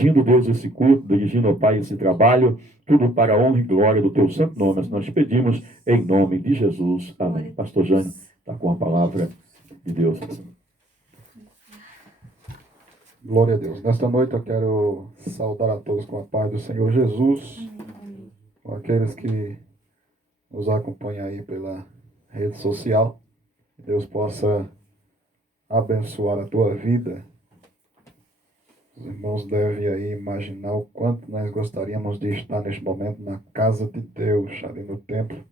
dirigindo, Deus, esse culto, dirigindo, ó Pai, esse trabalho, tudo para a honra e glória do teu santo nome. Nós te pedimos em nome de Jesus. Amém. Pastor Jânio está com a palavra de Deus. Glória a Deus. Nesta noite eu quero saudar a todos com a paz do Senhor Jesus, com aqueles que nos acompanham aí pela rede social. Que Deus possa abençoar a tua vida. Os irmãos devem aí imaginar o quanto nós gostaríamos de estar neste momento na casa de Deus, ali no templo,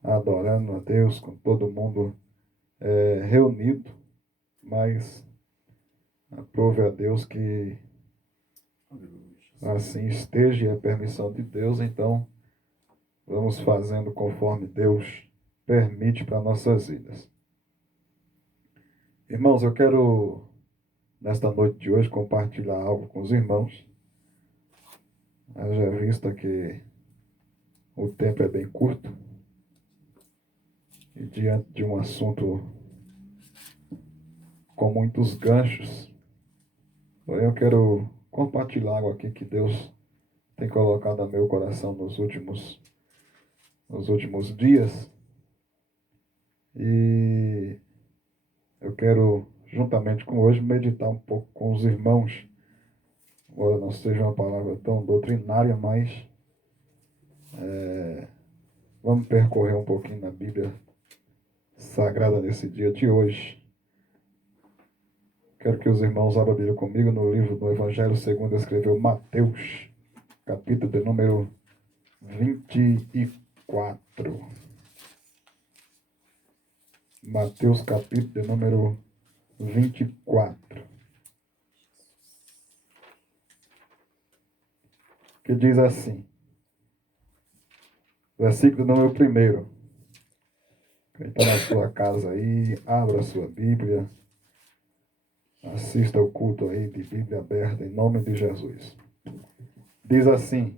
adorando a Deus, com todo mundo reunido, mas aprove a Deus que assim esteja, a permissão de Deus, então vamos fazendo conforme Deus permite para nossas vidas. Irmãos, eu quero nesta noite de hoje compartilhar algo com os irmãos. Haja vista que o tempo é bem curto e diante de um assunto com muitos ganchos, porém eu quero compartilhar algo aqui que Deus tem colocado no meu coração nos últimos dias. E eu quero, juntamente com hoje, meditar um pouco com os irmãos. Embora não seja uma palavra tão doutrinária, mas vamos percorrer um pouquinho na Bíblia Sagrada nesse dia de hoje. Quero que os irmãos abram a Bíblia comigo no livro do Evangelho segundo escreveu Mateus, capítulo de número 24. Mateus, capítulo de número 24. Que diz assim, versículo número 1. Quem está na sua casa aí, abra a sua Bíblia, assista o culto aí de Bíblia aberta em nome de Jesus. Diz assim,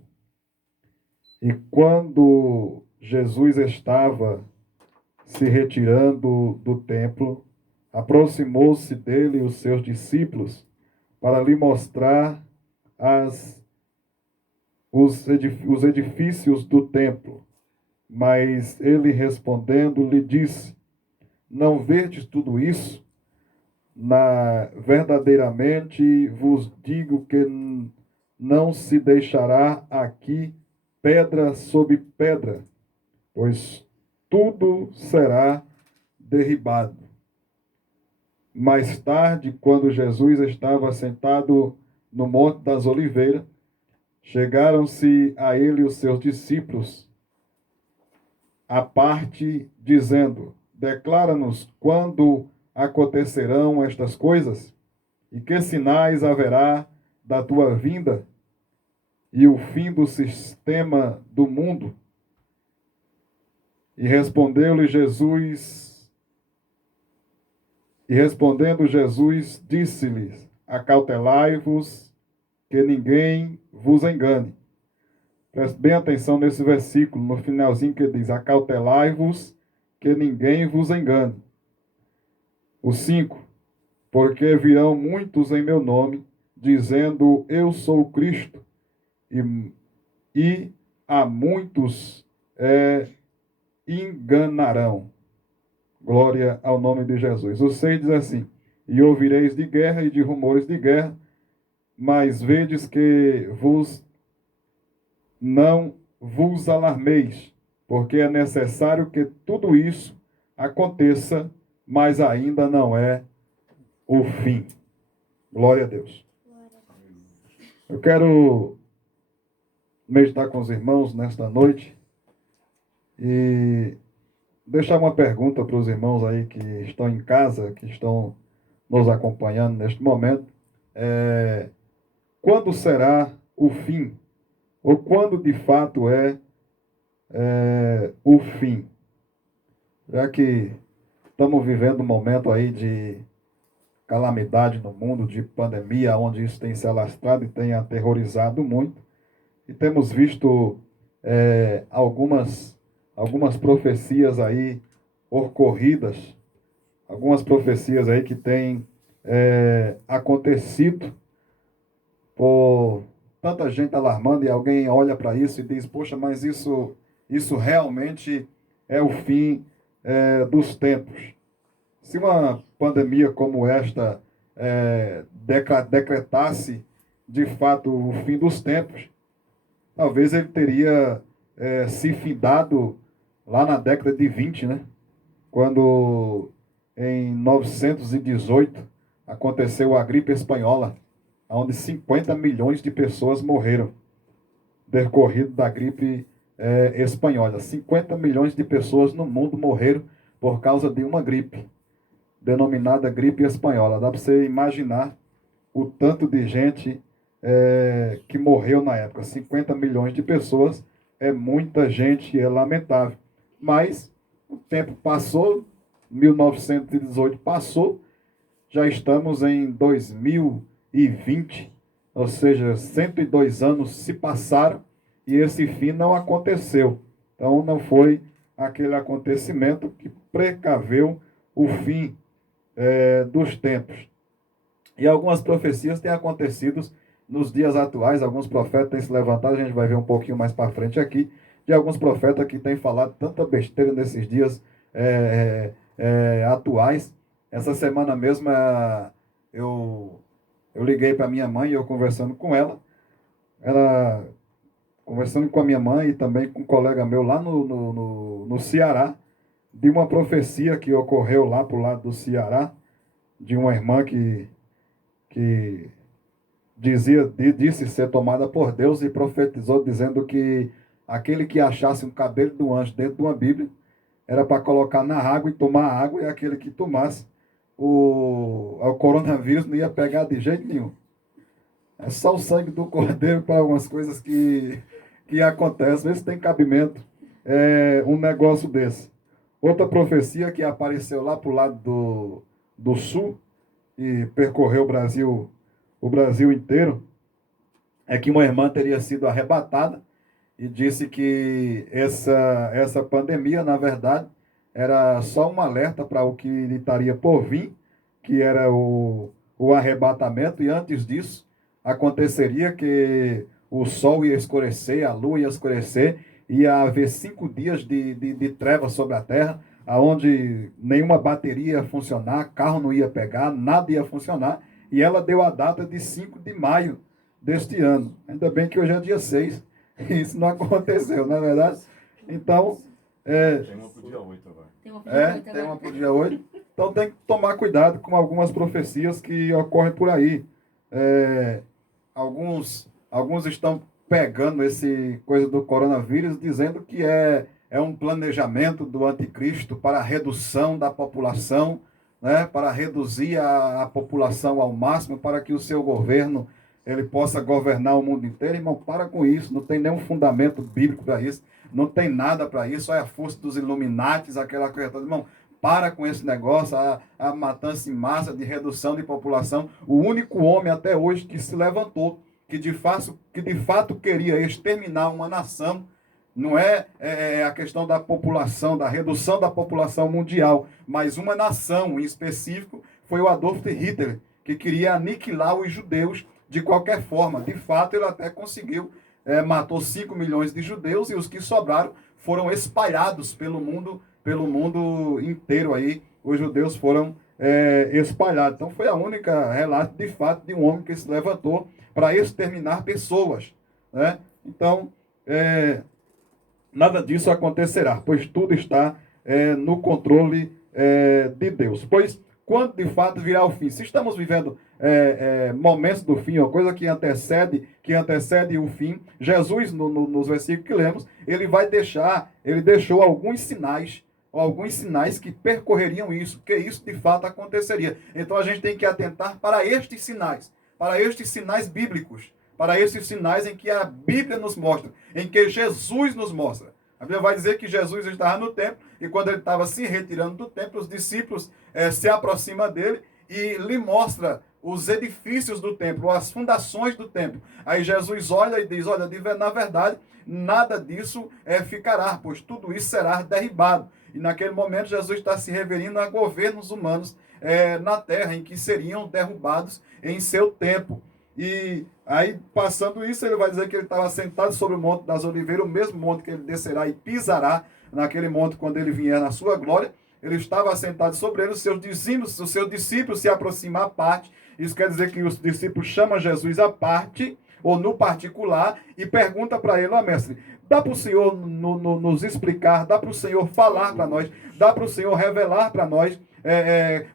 e quando Jesus estava se retirando do templo, aproximou-se dele os seus discípulos para lhe mostrar os edifícios do templo. Mas ele respondendo lhe disse, não vedes tudo isso? Verdadeiramente vos digo que não se deixará aqui pedra sobre pedra, pois tudo será derribado. Mais tarde, quando Jesus estava sentado no Monte das Oliveiras, chegaram-se a ele os seus discípulos à parte, dizendo, declara-nos quando acontecerão estas coisas, e que sinais haverá da tua vinda e o fim do sistema do mundo. E respondendo Jesus, disse-lhes, acautelai-vos, que ninguém vos engane. Preste bem atenção nesse versículo, no finalzinho que diz, acautelai-vos, que ninguém vos engane. O 5, porque virão muitos em meu nome, dizendo, eu sou o Cristo, e a muitos enganarão. Glória ao nome de Jesus. O 6 diz assim, e ouvireis de guerra e de rumores de guerra, mas vedes que não vos alarmeis, porque é necessário que tudo isso aconteça, mas ainda não é o fim. Glória a Deus. Eu quero meditar com os irmãos nesta noite e deixar uma pergunta para os irmãos aí que estão em casa, que estão nos acompanhando neste momento. Quando será o fim? Ou quando de fato é o fim? Já que estamos vivendo um momento aí de calamidade no mundo, de pandemia, onde isso tem se alastrado e tem aterrorizado muito. E temos visto algumas profecias aí ocorridas, algumas profecias aí que têm acontecido por tanta gente alarmando, e alguém olha para isso e diz, poxa, mas isso realmente é o fim dos tempos. Se uma pandemia como esta decretasse de fato o fim dos tempos, talvez ele teria se findado lá na década de 20, né? Quando em 918 aconteceu a gripe espanhola, onde 50 milhões de pessoas morreram decorrido da gripe espanhola. 50 milhões de pessoas no mundo morreram por causa de uma gripe, denominada gripe espanhola. Dá para você imaginar o tanto de gente que morreu na época. 50 milhões de pessoas é muita gente, é lamentável. Mas o tempo passou, 1918 passou, já estamos em 2020, ou seja, 102 anos se passaram e esse fim não aconteceu. Então não foi aquele acontecimento que precaveu o fim dos tempos. E algumas profecias têm acontecido nos dias atuais, alguns profetas têm se levantado, a gente vai ver um pouquinho mais para frente aqui, de alguns profetas que têm falado tanta besteira nesses dias atuais. Essa semana mesmo eu liguei para minha mãe, eu conversando com ela conversando com a minha mãe e também com um colega meu lá no Ceará, de uma profecia que ocorreu lá para o lado do Ceará, de uma irmã que disse ser tomada por Deus e profetizou dizendo que aquele que achasse um cabelo do anjo dentro de uma Bíblia era para colocar na água e tomar água, e aquele que tomasse o coronavírus não ia pegar de jeito nenhum. É só o sangue do cordeiro para algumas coisas que acontecem. Vê se tem cabimento um negócio desse. Outra profecia que apareceu lá para o lado do sul e percorreu o Brasil inteiro, é que uma irmã teria sido arrebatada e disse que essa pandemia, na verdade, era só um alerta para o que lhe estaria por vir, que era o arrebatamento, e antes disso aconteceria que o sol ia escurecer, a lua ia escurecer, ia haver 5 dias de trevas sobre a terra, aonde nenhuma bateria ia funcionar, carro não ia pegar, nada ia funcionar, e ela deu a data de 5 de maio deste ano. Ainda bem que hoje é dia 6, isso não aconteceu, não é verdade? Então... tem uma pro dia 8 agora. Tem uma pro dia 8. Então tem que tomar cuidado com algumas profecias que ocorrem por aí. Alguns estão pegando esse coisa do coronavírus, dizendo que é um planejamento do anticristo para a redução da população, né, para reduzir a população ao máximo, para que o seu governo ele possa governar o mundo inteiro. Irmão, para com isso, não tem nenhum fundamento bíblico para isso, não tem nada para isso, é a força dos Illuminatis, aquela coisa toda. Irmão, para com esse negócio, a matança em massa de redução de população. O único homem até hoje que se levantou, que de fato queria exterminar uma nação, não é a questão da população, da redução da população mundial, mas uma nação em específico, foi o Adolf Hitler, que queria aniquilar os judeus de qualquer forma. De fato, ele até conseguiu, matou 5 milhões de judeus, e os que sobraram foram espalhados pelo mundo inteiro. Aí, os judeus foram espalhados. Então, foi a única relato, de fato, de um homem que se levantou para exterminar pessoas, né? Então, nada disso acontecerá, pois tudo está no controle de Deus. Pois, quando de fato virá o fim? Se estamos vivendo momentos do fim, uma coisa que antecede o fim, Jesus, nos versículos que lemos, ele deixou alguns sinais que percorreriam isso, que isso de fato aconteceria. Então a gente tem que atentar para estes sinais bíblicos, para esses sinais em que a Bíblia nos mostra, em que Jesus nos mostra. A Bíblia vai dizer que Jesus estava no templo, e quando ele estava se retirando do templo, os discípulos se aproximam dele e lhe mostra os edifícios do templo, as fundações do templo. Aí Jesus olha e diz, olha, na verdade, nada disso ficará, pois tudo isso será derribado. E naquele momento Jesus está se referindo a governos humanos na terra, em que seriam derrubados em seu tempo. E aí, passando isso, ele vai dizer que ele estava sentado sobre o Monte das Oliveiras, o mesmo monte que ele descerá e pisará naquele monte quando ele vier na sua glória. Ele estava sentado sobre ele, os seus discípulos se aproximam à parte. Isso quer dizer que os discípulos chamam Jesus à parte, ou no particular, e pergunta para ele: ó mestre, dá para o Senhor nos explicar, dá para o Senhor falar para nós, dá para o Senhor revelar para nós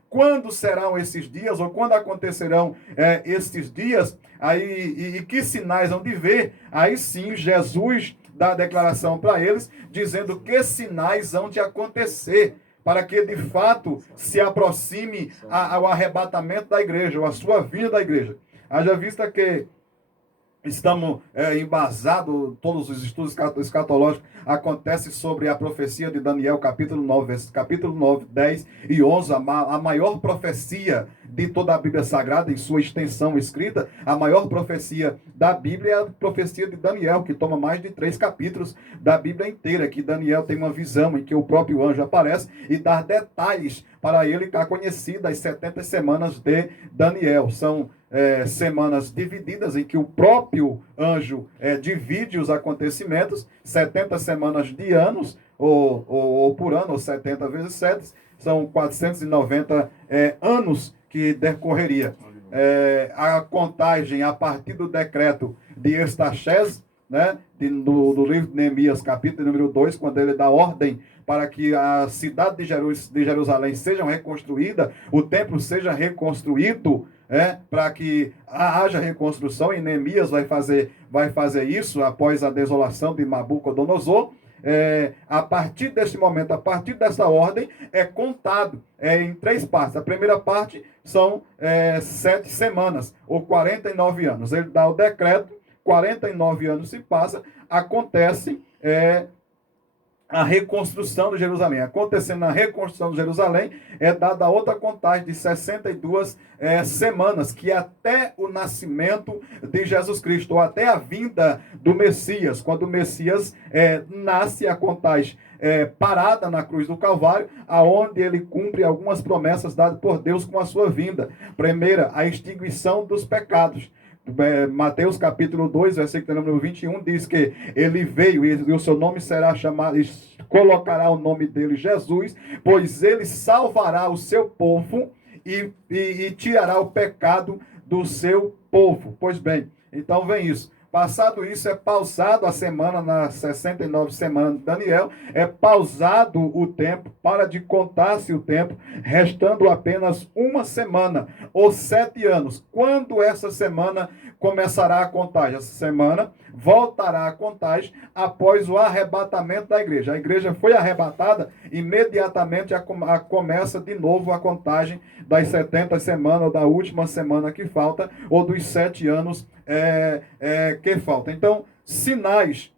quando serão esses dias, ou quando acontecerão esses dias, aí, e que sinais vão de ver. Aí sim, Jesus dá a declaração para eles, dizendo que sinais vão de acontecer, para que de fato se aproxime ao arrebatamento da igreja, ou a sua vinda da igreja. Haja vista que estamos embasados, todos os estudos escatológicos acontecem sobre a profecia de Daniel, capítulo 9, 10 e 11, a maior profecia de toda a Bíblia Sagrada, em sua extensão escrita. A maior profecia da Bíblia é a profecia de Daniel, que toma mais de 3 capítulos da Bíblia inteira, que Daniel tem uma visão em que o próprio anjo aparece e dá detalhes para ele ficar conhecida as 70 semanas de Daniel. São semanas divididas, em que o próprio anjo divide os acontecimentos, 70 semanas de anos, ou por ano, ou 70 vezes 7, são 490 anos que decorreria. A contagem a partir do decreto de Estaxés, né, do livro de Neemias, capítulo número 2, quando ele dá ordem para que a cidade de Jerusalém seja reconstruída, o templo seja reconstruído, para que haja reconstrução, e Neemias vai fazer isso após a desolação de Nabucodonosor. A partir desse momento, a partir dessa ordem, é contado em 3 partes. A primeira parte são 7 semanas, ou 49 anos. Ele dá o decreto, 49 anos se passa, acontece a reconstrução de Jerusalém. Acontecendo a reconstrução de Jerusalém, é dada outra contagem de 62 semanas, que é até o nascimento de Jesus Cristo, ou até a vinda do Messias. Quando o Messias nasce, a contagem parada na cruz do Calvário, aonde ele cumpre algumas promessas dadas por Deus com a sua vinda. Primeira, a extinguição dos pecados. Mateus capítulo 2, versículo número 21, diz que ele veio e o seu nome será chamado, colocará o nome dele Jesus, pois ele salvará o seu povo e tirará o pecado do seu povo. Pois bem, então vem isso. Passado isso, é pausado a semana, nas 69 semanas de Daniel, é pausado o tempo, para de contar-se o tempo, restando apenas uma semana, ou 7 anos. Quando essa semana começará a contagem? Essa semana voltará a contagem após o arrebatamento da igreja. A igreja foi arrebatada, imediatamente começa de novo a contagem das 70 semanas, ou da última semana que falta, ou dos 7 anos que falta. Então, sinais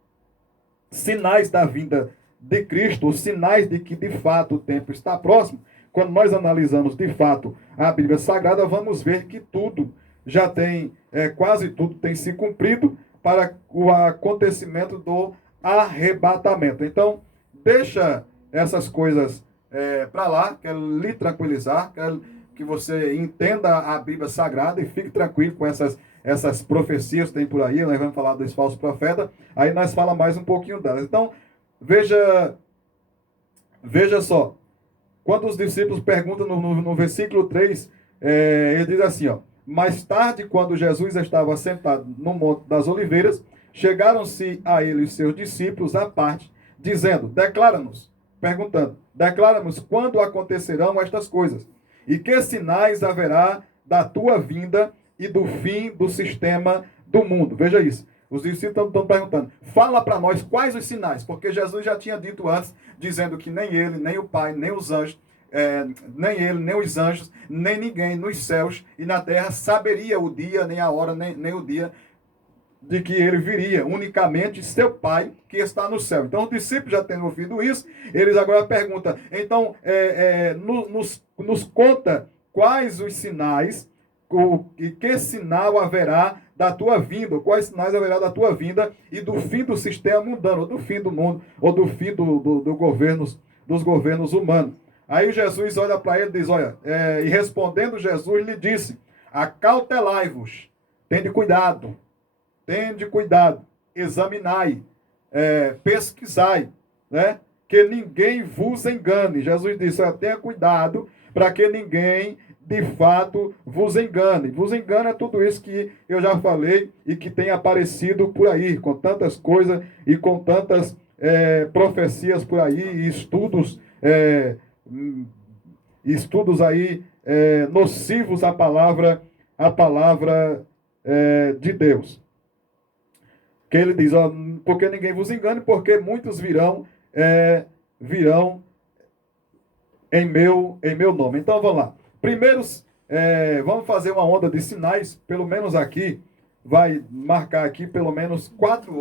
da vinda de Cristo, os sinais de que de fato o tempo está próximo. Quando nós analisamos de fato a Bíblia Sagrada, vamos ver que tudo já tem, quase tudo tem se cumprido para o acontecimento do arrebatamento. Então, deixa essas coisas para lá, quero lhe tranquilizar, quero que você entenda a Bíblia Sagrada e fique tranquilo com essas profecias que tem por aí. Nós vamos falar dos falsos profetas, aí nós falamos mais um pouquinho delas. Então, veja só, quando os discípulos perguntam no versículo 3, ele diz assim, ó: mais tarde, quando Jesus estava sentado no Monte das Oliveiras, chegaram-se a ele os seus discípulos à parte, dizendo, declara-nos quando acontecerão estas coisas, e que sinais haverá da tua vinda e do fim do sistema do mundo. Veja isso. Os discípulos estão perguntando, fala para nós quais os sinais, porque Jesus já tinha dito antes, dizendo que nem ele, nem o Pai, nem os anjos, nem ele, nem os anjos, nem ninguém nos céus e na terra saberia o dia, nem a hora, nem o dia de que ele viria, unicamente seu Pai que está no céu. Então os discípulos já tendo ouvido isso, eles agora perguntam, então nos conta quais os sinais, que sinal haverá da tua vinda, quais sinais haverá da tua vinda e do fim do sistema mundano, ou do fim do mundo, ou do fim dos governos humanos. Aí Jesus olha para ele e diz, e respondendo Jesus lhe disse, acautelai-vos, tende cuidado, examinai, pesquisai, né? Que ninguém vos engane. Jesus disse, tenha cuidado para que ninguém de fato vos engane. Vos engana tudo isso que eu já falei e que tem aparecido por aí, com tantas coisas e com tantas profecias por aí e estudos aí nocivos à palavra de Deus. Que ele diz, porque ninguém vos engane, porque muitos virão em meu nome. Então vamos lá. Primeiro, vamos fazer uma onda de sinais, pelo menos aqui, vai marcar aqui pelo menos 4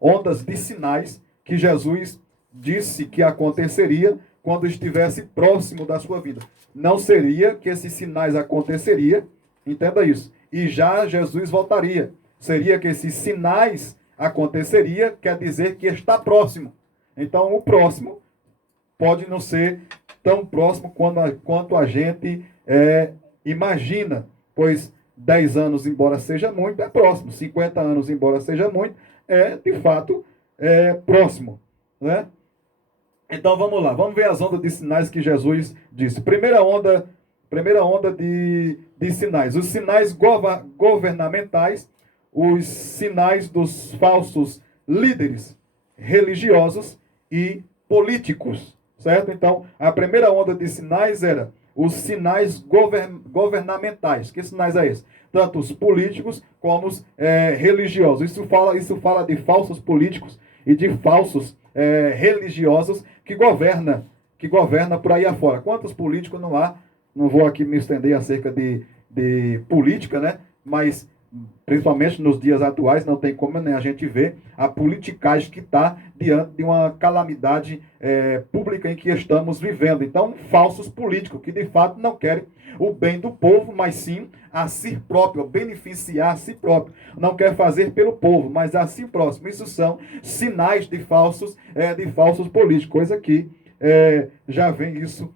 ondas de sinais que Jesus disse que aconteceria quando estivesse próximo da sua vida. Não seria que esses sinais aconteceriam, entenda isso, e já Jesus voltaria. Seria que esses sinais aconteceria, quer dizer que está próximo. Então, o próximo pode não ser tão próximo quanto a gente imagina, pois 10 anos, embora seja muito, é próximo. 50 anos, embora seja muito, de fato, próximo, né? Então, vamos lá. Vamos ver as ondas de sinais que Jesus disse. Primeira onda de sinais. Os sinais governamentais, os sinais dos falsos líderes religiosos e políticos, certo? Então, a primeira onda de sinais era os sinais governamentais. Que sinais é esse? Tanto os políticos como os religiosos. Isso fala de falsos políticos e de falsos religiosos que governa por aí afora. Quantos políticos não há? Não vou aqui me estender acerca de política, né? Mas principalmente nos dias atuais, não tem como a gente ver a politicagem que está diante de uma calamidade pública em que estamos vivendo. Então, falsos políticos que de fato não querem o bem do povo, mas sim a si próprio, beneficiar a si próprio. Não quer fazer pelo povo, mas a si próximo. Isso são sinais de falsos políticos, coisa que já vem isso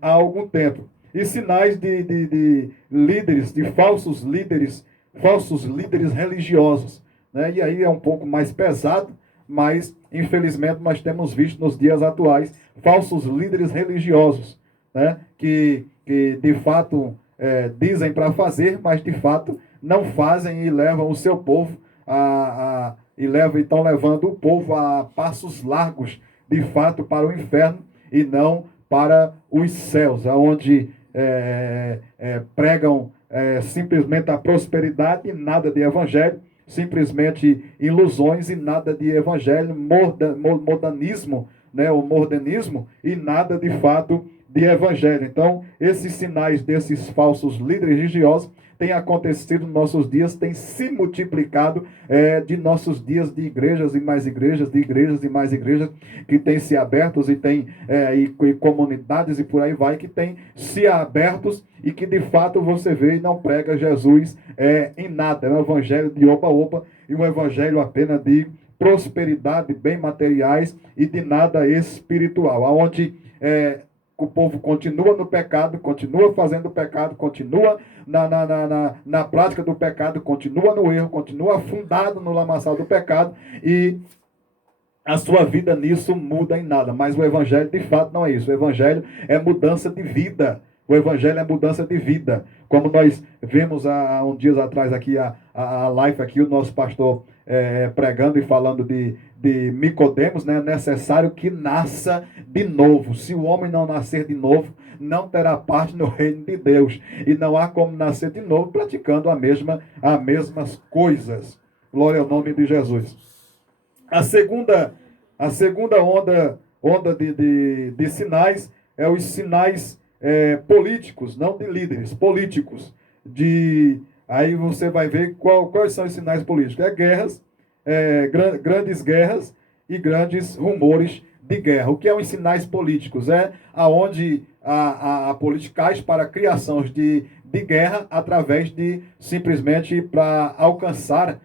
há algum tempo. E sinais de líderes, de falsos líderes religiosos, né? E aí é um pouco mais pesado, mas infelizmente nós temos visto nos dias atuais falsos líderes religiosos, né? Que de fato dizem para fazer, mas de fato não fazem e levam o seu povo estão levando o povo a passos largos, de fato, para o inferno e não para os céus, aonde pregam simplesmente a prosperidade e nada de evangelho, simplesmente ilusões e nada de evangelho, modernismo, né, o modernismo e nada de fato de evangelho. Então, esses sinais desses falsos líderes religiosos têm acontecido nos nossos dias, têm se multiplicado de nossos dias de igrejas e mais igrejas, de igrejas e mais igrejas, que têm se abertos e tem e comunidades e por aí vai, que têm se abertos e que de fato você vê e não prega Jesus em nada. É um evangelho de opa-opa e um evangelho apenas de prosperidade, bem materiais e de nada espiritual, aonde o povo continua no pecado, continua fazendo pecado, continua na prática do pecado, continua no erro, continua afundado no lamaçal do pecado e a sua vida nisso muda em nada. Mas o evangelho de fato não é isso. O evangelho é mudança de vida. O evangelho é mudança de vida. Como nós vimos há uns dias atrás aqui, a live aqui, o nosso pastor pregando e falando de Nicodemos, né? É necessário que nasça de novo. Se o homem não nascer de novo, não terá parte no reino de Deus. E não há como nascer de novo praticando as mesmas coisas. Glória ao nome de Jesus. A segunda onda de sinais é os sinais políticos, não de líderes, políticos. Aí você vai ver quais são os sinais políticos. Guerras, grandes guerras e grandes rumores de guerra. O que é os sinais políticos? É aonde a politicagem para a criação de guerra através de simplesmente para alcançar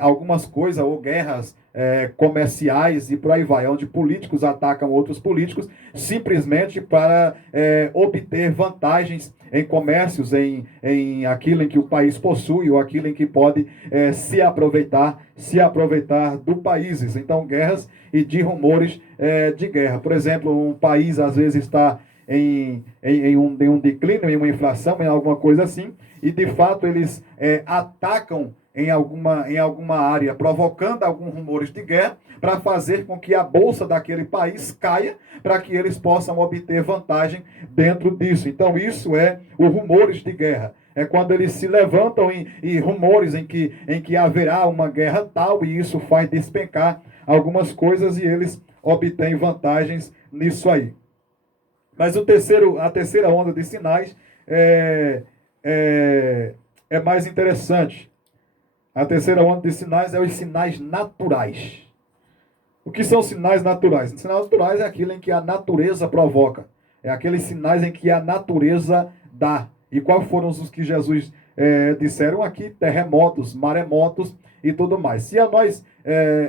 algumas coisas ou guerras comerciais e por aí vai, onde políticos atacam outros políticos simplesmente para obter vantagens em comércios, em aquilo em que o país possui ou aquilo em que pode se aproveitar do países. Então, guerras e de rumores de guerra. Por exemplo, um país às vezes está em um declínio, em uma inflação, em alguma coisa assim, e de fato eles atacam em alguma área, provocando alguns rumores de guerra, para fazer com que a bolsa daquele país caia, para que eles possam obter vantagem dentro disso. Então isso é o rumores de guerra. É quando eles se levantam e rumores em que haverá uma guerra tal, e isso faz despencar algumas coisas e eles obtêm vantagens nisso aí. Mas a terceira onda de sinais é mais interessante. A terceira onda de sinais é os sinais naturais. O que são sinais naturais? Sinais naturais é aquilo em que a natureza provoca. É aqueles sinais em que a natureza dá. E quais foram os que Jesus disseram aqui? Terremotos, maremotos e tudo mais. Se nós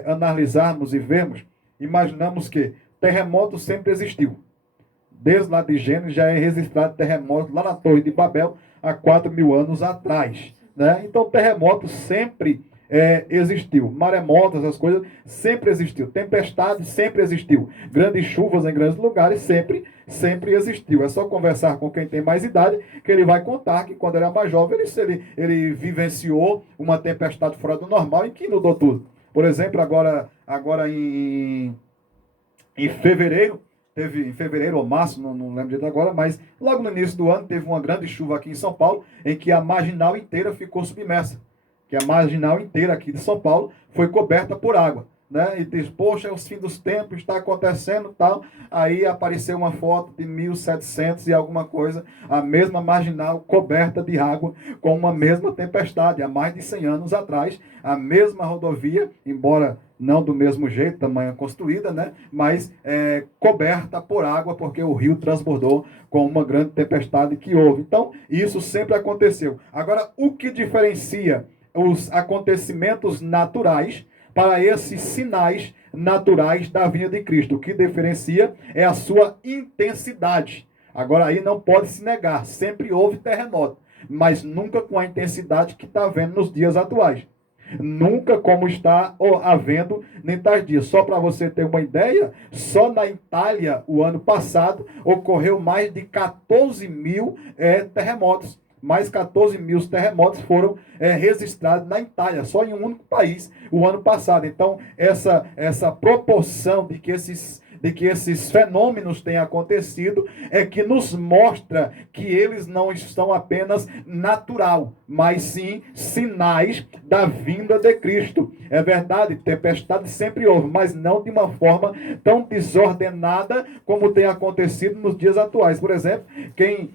analisarmos e vermos, imaginamos que terremoto sempre existiu. Desde lá de Gênesis já é registrado terremoto lá na Torre de Babel há 4.000 anos atrás. Né? Então terremoto sempre existiu. Maremotos, essas coisas, sempre existiu. Tempestade sempre existiu. Grandes chuvas em grandes lugares sempre existiu. É só conversar com quem tem mais idade que ele vai contar que quando era mais jovem ele vivenciou uma tempestade fora do normal e que mudou tudo. Por exemplo, agora em fevereiro, teve em fevereiro ou março, não lembro direito agora, mas logo no início do ano teve uma grande chuva aqui em São Paulo, em que a marginal inteira ficou submersa. Que a marginal inteira aqui de São Paulo foi coberta por água. Né? E diz, poxa, é o fim dos tempos, está acontecendo tal. Aí apareceu uma foto de 1700 e alguma coisa, a mesma marginal coberta de água, com uma mesma tempestade, há mais de 100 anos atrás, a mesma rodovia, embora não do mesmo jeito, tamanho construída, né? Mas coberta por água, porque o rio transbordou com uma grande tempestade que houve. Então, isso sempre aconteceu. Agora, o que diferencia os acontecimentos naturais para esses sinais naturais da vinda de Cristo? O que diferencia é a sua intensidade. Agora, aí não pode se negar, sempre houve terremoto, mas nunca com a intensidade que está havendo nos dias atuais. Nunca como está havendo nem tais dias. Só para você ter uma ideia, só na Itália, o ano passado, ocorreu mais de 14.000 terremotos. Mais 14.000 terremotos foram registrados na Itália, só em um único país, o ano passado. Então, essa proporção de que esses fenômenos têm acontecido é que nos mostra que eles não estão apenas natural, mas sim sinais da vinda de Cristo. É verdade, tempestade sempre houve, mas não de uma forma tão desordenada como tem acontecido nos dias atuais. Por exemplo, quem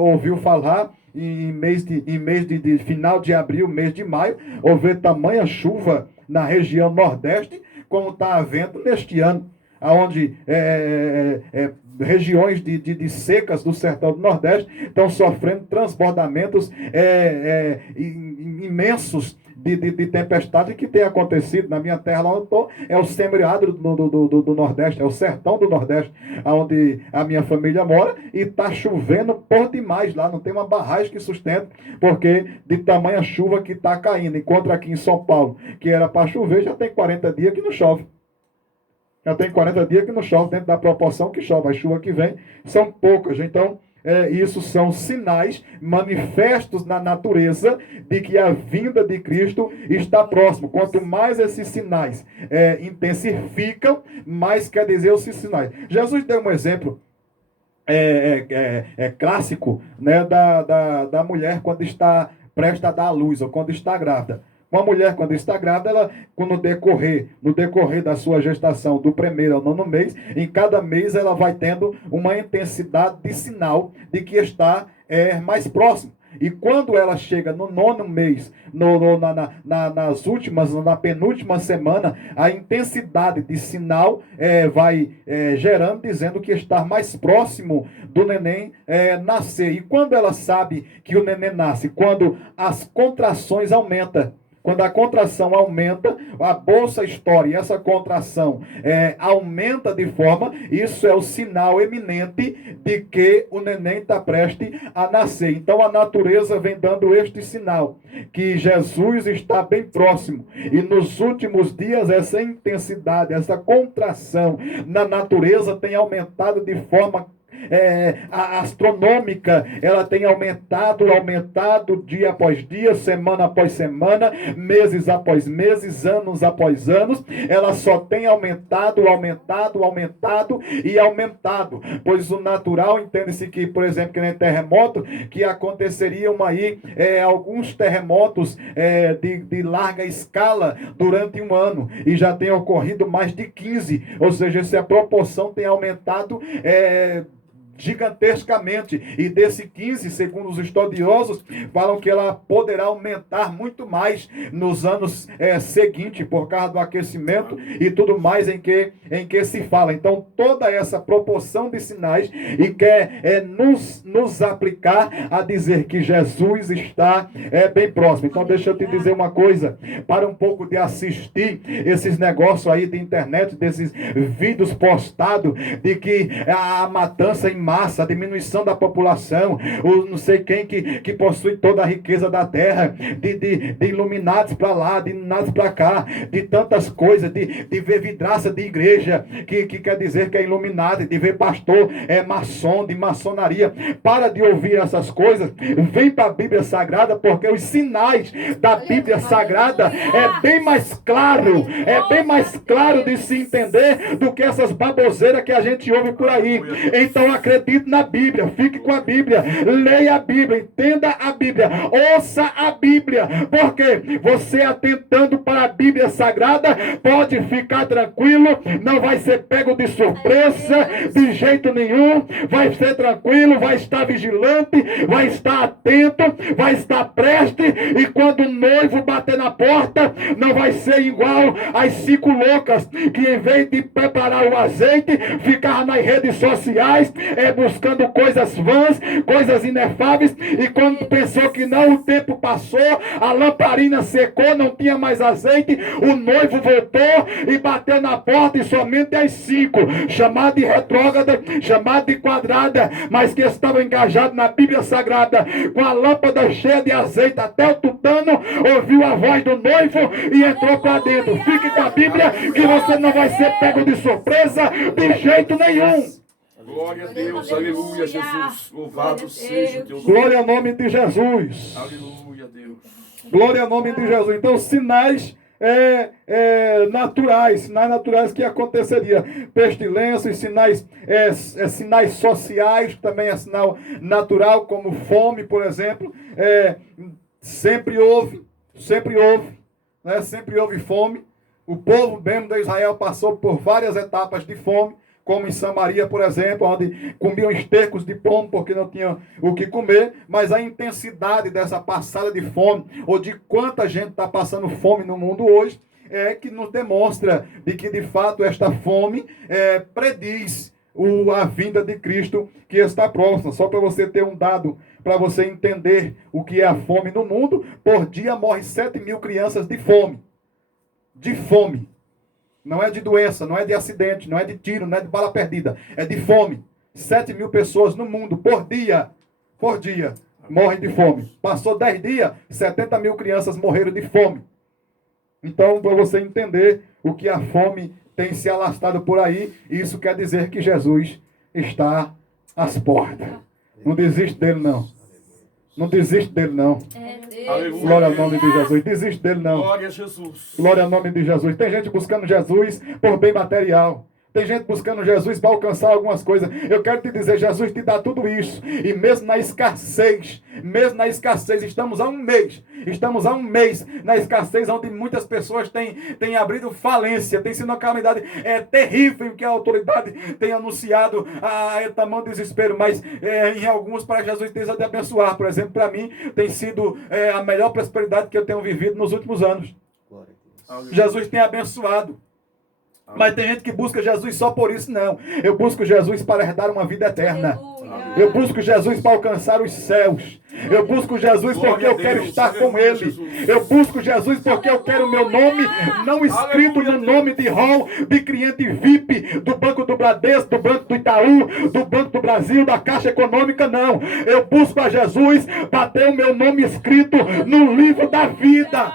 ouviu falar em mês de final de abril, mês de maio, houve tamanha chuva na região nordeste, como está havendo neste ano, onde regiões de secas do sertão do Nordeste estão sofrendo transbordamentos imensos de tempestade que tem acontecido na minha terra, lá onde eu estou, é o semiárido do Nordeste, é o sertão do Nordeste, onde a minha família mora, e está chovendo por demais lá, não tem uma barragem que sustente, porque de tamanha chuva que está caindo, enquanto aqui em São Paulo, que era para chover, já tem 40 dias que não chove. Já tem 40 dias que não chove, dentro da proporção que chove. A chuva que vem são poucas. Então, isso são sinais manifestos na natureza de que a vinda de Cristo está próximo. Quanto mais esses sinais intensificam, mais quer dizer esses sinais. Jesus deu um exemplo clássico, né, da mulher quando está prestes a dar à luz ou quando está grávida. Uma mulher, quando está grávida, ela, no decorrer da sua gestação, do primeiro ao 9º mês, em cada mês ela vai tendo uma intensidade de sinal de que está mais próximo. E quando ela chega no 9º mês, na penúltima semana, a intensidade de sinal vai gerando, dizendo que está mais próximo do neném nascer. E quando ela sabe que o neném nasce? Quando as contrações aumentam. Quando a contração aumenta, a bolsa estoura e essa contração aumenta de forma, isso é o sinal eminente de que o neném está prestes a nascer. Então a natureza vem dando este sinal, que Jesus está bem próximo. E nos últimos dias essa intensidade, essa contração na natureza tem aumentado de forma astronômica. Ela tem aumentado dia após dia, semana após semana, meses após meses, anos após anos. Ela só tem aumentado, pois o natural, entende-se que, por exemplo, que nem terremoto, que aconteceriam aí alguns terremotos de larga escala durante um ano, e já tem ocorrido mais de 15, ou seja, essa proporção tem aumentado gigantescamente, e desse 15, segundo os estudiosos, falam que ela poderá aumentar muito mais nos anos seguintes, por causa do aquecimento e tudo mais em que se fala. Então, toda essa proporção de sinais, e quer nos aplicar a dizer que Jesus está bem próximo. Então, deixa eu te dizer uma coisa, para um pouco de assistir esses negócios aí de internet, desses vídeos postados, de que a matança em massa, a diminuição da população, o não sei quem que possui toda a riqueza da terra, de iluminados para lá, de iluminados para cá, de tantas coisas, de ver vidraça de igreja, que quer dizer que é iluminado, de ver pastor maçom, de maçonaria. Para de ouvir essas coisas, vem para a Bíblia Sagrada, porque os sinais da Bíblia Sagrada é bem mais claro de se entender do que essas baboseiras que a gente ouve por aí. Então acredite na Bíblia, fique com a Bíblia, leia a Bíblia, entenda a Bíblia, ouça a Bíblia, porque você atentando para a Bíblia Sagrada pode ficar tranquilo, não vai ser pego de surpresa de jeito nenhum, vai ser tranquilo, vai estar vigilante, vai estar atento, vai estar preste, e quando o noivo bater na porta, não vai ser igual as 5 loucas que, em vez de preparar o azeite, ficaram nas redes sociais buscando coisas vãs, coisas inefáveis, e quando pensou que não, o tempo passou, a lamparina secou, não tinha mais azeite, o noivo voltou e bateu na porta, e somente as 5, chamada de retrógrada, chamada de quadrada, mas que estavam engajados na Bíblia Sagrada, com a lâmpada cheia de azeite até o tutano, ouviu a voz do noivo e entrou para dentro. Fique com a Bíblia, que você não vai ser pego de surpresa de jeito nenhum. Glória a Deus, aleluia, Jesus. Louvado seja o teu nome. Glória ao nome de Jesus. Aleluia, Deus. Glória ao nome de Jesus. Então, sinais naturais que aconteceria. Pestilências, sinais sociais, também é sinal natural, como fome, por exemplo. Sempre houve fome. O povo mesmo de Israel passou por várias etapas de fome, como em Samaria, por exemplo, onde comiam estercos de pombo porque não tinham o que comer, mas a intensidade dessa passada de fome, ou de quanta gente está passando fome no mundo hoje, que nos demonstra de que, de fato, esta fome prediz a vinda de Cristo, que está próxima. Só para você ter um dado, para você entender o que é a fome no mundo, por dia morrem 7.000 crianças de fome. De fome. Não é de doença, não é de acidente, não é de tiro, não é de bala perdida. É de fome. 7.000 pessoas no mundo, por dia, morrem de fome. Passou 10 dias, 70.000 crianças morreram de fome. Então, para você entender o que a fome tem se alastrado por aí, isso quer dizer que Jesus está às portas. Não desiste dele, não. Não desiste dele, não. Glória ao nome de Jesus. Desiste dele, não. Glória a Jesus. Glória ao nome de Jesus. Tem gente buscando Jesus por bem material. Tem gente buscando Jesus para alcançar algumas coisas. Eu quero te dizer, Jesus te dá tudo isso. E mesmo na escassez, estamos há um mês na escassez, onde muitas pessoas têm abrido falência, tem sido uma calamidade terrível que a autoridade tem anunciado a tamanho desespero, mas em alguns para Jesus tem de abençoar. Por exemplo, para mim tem sido a melhor prosperidade que eu tenho vivido nos últimos anos. Jesus tem abençoado. Mas tem gente que busca Jesus só por isso, não. Eu busco Jesus para herdar uma vida eterna. Eu busco Jesus para alcançar os céus. Eu busco Jesus porque eu quero estar com Ele. Eu busco Jesus porque eu quero o meu nome não escrito no nome de hall, de cliente VIP, do Banco do Bradesco, do Banco do Itaú, do Banco do Brasil, da Caixa Econômica, não. Eu busco a Jesus para ter o meu nome escrito no livro da vida.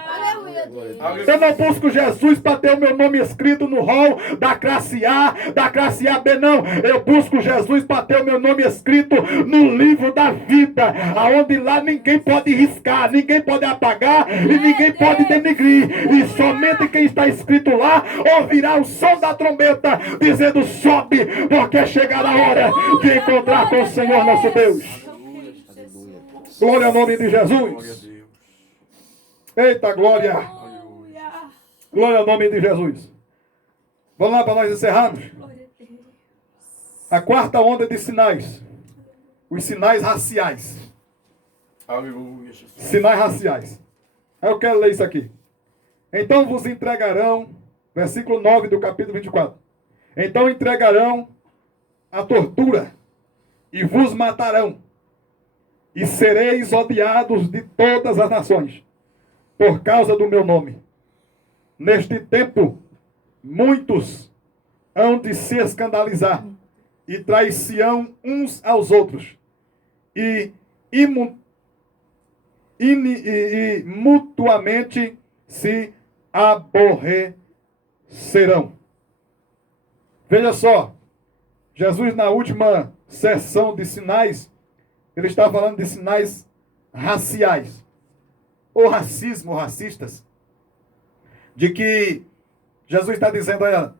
Eu não busco Jesus para ter o meu nome escrito no hall da classe A, da classe AB, não. Eu busco Jesus para ter o meu nome escrito no livro da vida, aonde lá ninguém pode riscar, ninguém pode apagar e ninguém pode denegrir. E somente quem está escrito lá ouvirá o som da trombeta dizendo: sobe, porque chegará a hora de encontrar com o Senhor nosso Deus. Glória ao nome de Jesus. Eita glória. Glória ao nome de Jesus. Vamos lá para nós encerrarmos. A quarta onda de sinais. Os sinais raciais. Aleluia, Jesus. Sinais raciais. Eu quero ler isso aqui. Então vos entregarão, versículo 9 do capítulo 24. Então entregarão a tortura e vos matarão. E sereis odiados de todas as nações, por causa do meu nome. Neste tempo, muitos hão de se escandalizar e trair-se-ão uns aos outros e mutuamente se aborrecerão. Veja só, Jesus na última sessão de sinais, ele está falando de sinais raciais, ou racismo, ou racistas. De que Jesus está dizendo a ela: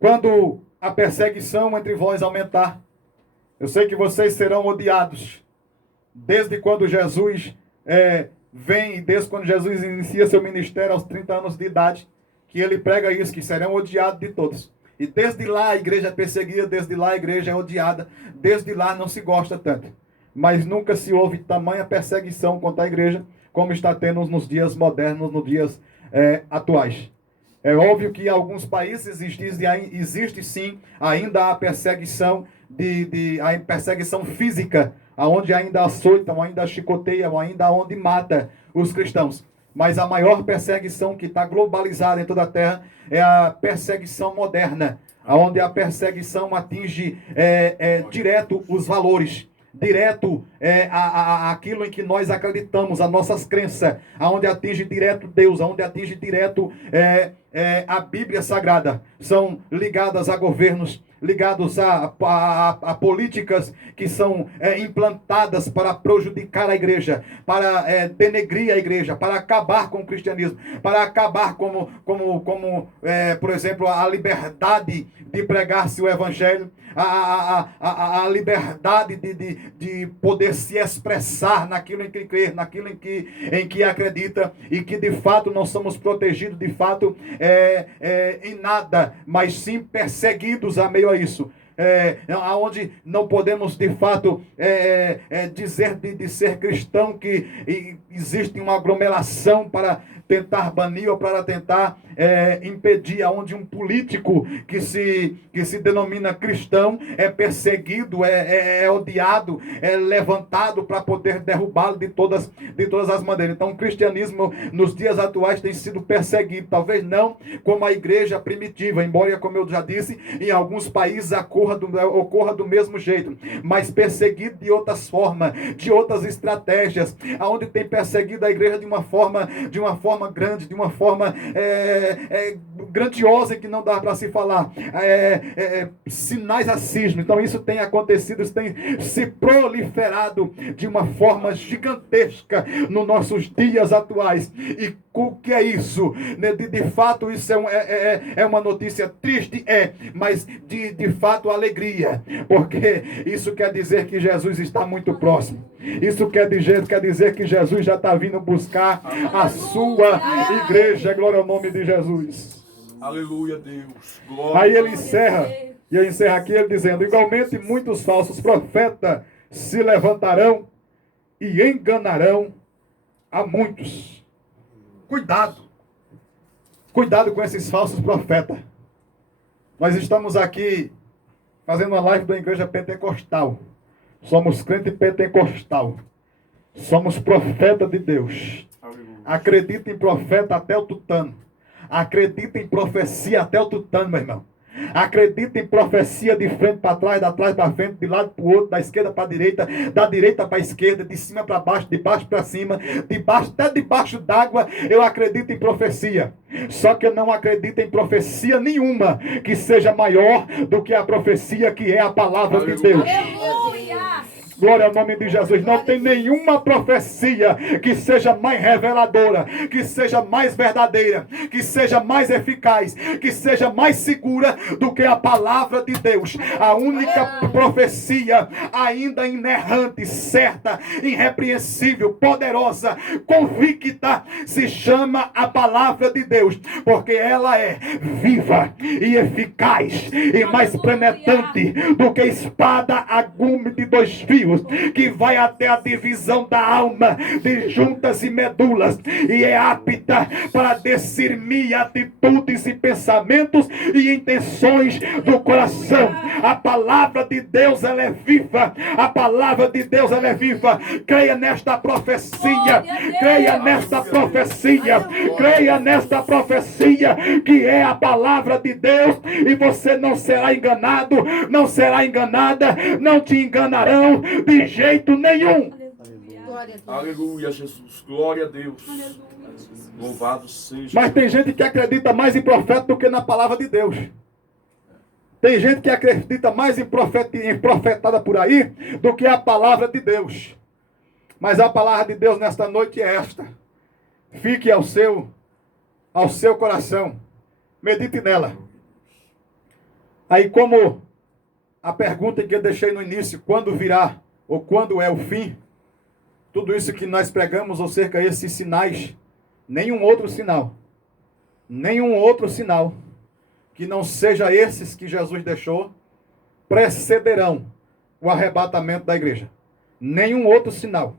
quando a perseguição entre vós aumentar, eu sei que vocês serão odiados. Desde quando Jesus vem, e desde quando Jesus inicia seu ministério aos 30 anos de idade, que ele prega isso, que serão odiados de todos. E desde lá a igreja é perseguida, desde lá a igreja é odiada, desde lá não se gosta tanto. Mas nunca se houve tamanha perseguição contra a igreja como está tendo nos dias modernos, nos dias atuais. É óbvio que em alguns países existe sim ainda a perseguição a perseguição física, aonde ainda açoitam, ainda chicoteiam, ainda onde mata os cristãos. Mas a maior perseguição que está globalizada em toda a terra é a perseguição moderna, aonde a perseguição atinge direto os valores, direto aquilo em que nós acreditamos, as nossas crenças, aonde atinge direto Deus, aonde atinge direto a Bíblia Sagrada. São ligadas a governos, ligados a políticas que são implantadas para prejudicar a igreja, para denegrir a igreja, para acabar com o cristianismo, para acabar por exemplo, a liberdade de pregar-se o evangelho, a liberdade de poder se expressar naquilo em que crê, naquilo em que acredita, e que de fato não somos protegidos de fato em nada, mas sim perseguidos a meio a isso. Onde não podemos de fato dizer de ser cristão, que existe uma aglomeração para tentar banir ou para tentar impedir, aonde um político que se denomina cristão é perseguido, é odiado, é levantado para poder derrubá-lo de todas as maneiras. Então o cristianismo nos dias atuais tem sido perseguido, talvez não como a igreja primitiva, embora, como eu já disse, em alguns países ocorra do mesmo jeito, mas perseguido de outras formas, de outras estratégias, aonde tem perseguido a igreja de uma forma grande, de uma forma grandiosa, que não dá para se falar, sinais racismo. Então isso tem acontecido, isso tem se proliferado de uma forma gigantesca nos nossos dias atuais. E o que é isso? De fato isso é uma notícia triste, mas de fato alegria, porque isso quer dizer que Jesus está muito próximo. Isso quer dizer que Jesus já está vindo buscar a sua igreja. Glória ao nome de Jesus. Aleluia, Deus. Glória. Aí ele encerra, e eu encerro aqui ele dizendo: igualmente muitos falsos profetas se levantarão e enganarão a muitos. Cuidado com esses falsos profetas. Nós estamos aqui fazendo uma live da Igreja Pentecostal. Somos crente pentecostal. Somos profeta de Deus. Acredita em profeta até o tutano. Acredita em profecia até o tutano, meu irmão. Acredita em profecia de frente para trás, da trás para frente, de lado para o outro, da esquerda para a direita, da direita para a esquerda, de cima para baixo, de baixo para cima, até debaixo d'água. Eu acredito em profecia. Só que eu não acredito em profecia nenhuma que seja maior do que a profecia que é a palavra de Deus. Glória ao nome de Jesus. Não tem nenhuma profecia que seja mais reveladora, que seja mais verdadeira, que seja mais eficaz, que seja mais segura do que a palavra de Deus. A única profecia ainda inerrante, certa, irrepreensível, poderosa, convicta, se chama a palavra de Deus, porque ela é viva e eficaz e mais penetrante do que espada agume de 2 fios, que vai até a divisão da alma, de juntas e medulas, e é apta para discernir atitudes e pensamentos e intenções do coração. A palavra de Deus, ela é viva. A palavra de Deus, ela é viva. Creia nesta profecia. Creia nesta profecia. Creia nesta profecia que é a palavra de Deus, e você não será enganado, não será enganada, não te enganarão de jeito nenhum. Aleluia, Jesus. Glória a Deus. Louvado seja. Mas tem gente que acredita mais em profeta do que na palavra de Deus. Tem gente que acredita mais em profetada por aí do que a palavra de Deus. Mas a palavra de Deus nesta noite é esta. Fique ao seu coração. Medite nela. Aí, como a pergunta que eu deixei no início, quando virá ou quando é o fim, tudo isso que nós pregamos acerca desses sinais, nenhum outro sinal que não seja esses que Jesus deixou, precederão o arrebatamento da igreja. Nenhum outro sinal,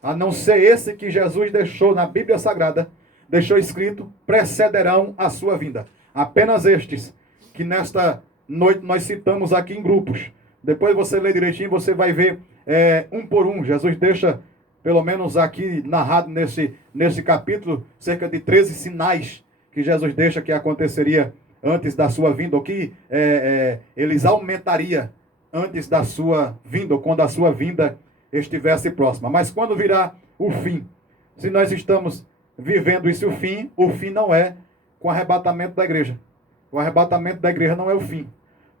a não ser esse que Jesus deixou na Bíblia Sagrada, deixou escrito, precederão a sua vinda. Apenas estes que nesta noite nós citamos aqui em grupos. Depois você lê direitinho, você vai ver um por um. Jesus deixa, pelo menos aqui narrado nesse capítulo, cerca de 13 sinais que Jesus deixa que aconteceria antes da sua vinda, ou que eles aumentariam antes da sua vinda, ou quando a sua vinda estivesse próxima. Mas quando virá o fim? Se nós estamos vivendo isso, o fim não é com o arrebatamento da igreja. O arrebatamento da igreja não é o fim.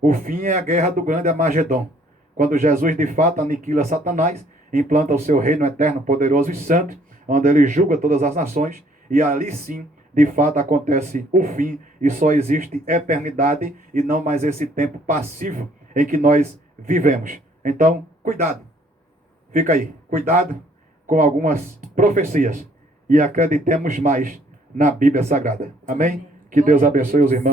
O fim é a guerra do grande Armagedon, quando Jesus de fato aniquila Satanás, implanta o seu reino eterno, poderoso e santo, onde ele julga todas as nações, e ali sim, de fato, acontece o fim, e só existe eternidade, e não mais esse tempo passivo em que nós vivemos. Então, cuidado. Fica aí, cuidado com algumas profecias, e acreditemos mais na Bíblia Sagrada. Amém? Que Deus abençoe os irmãos.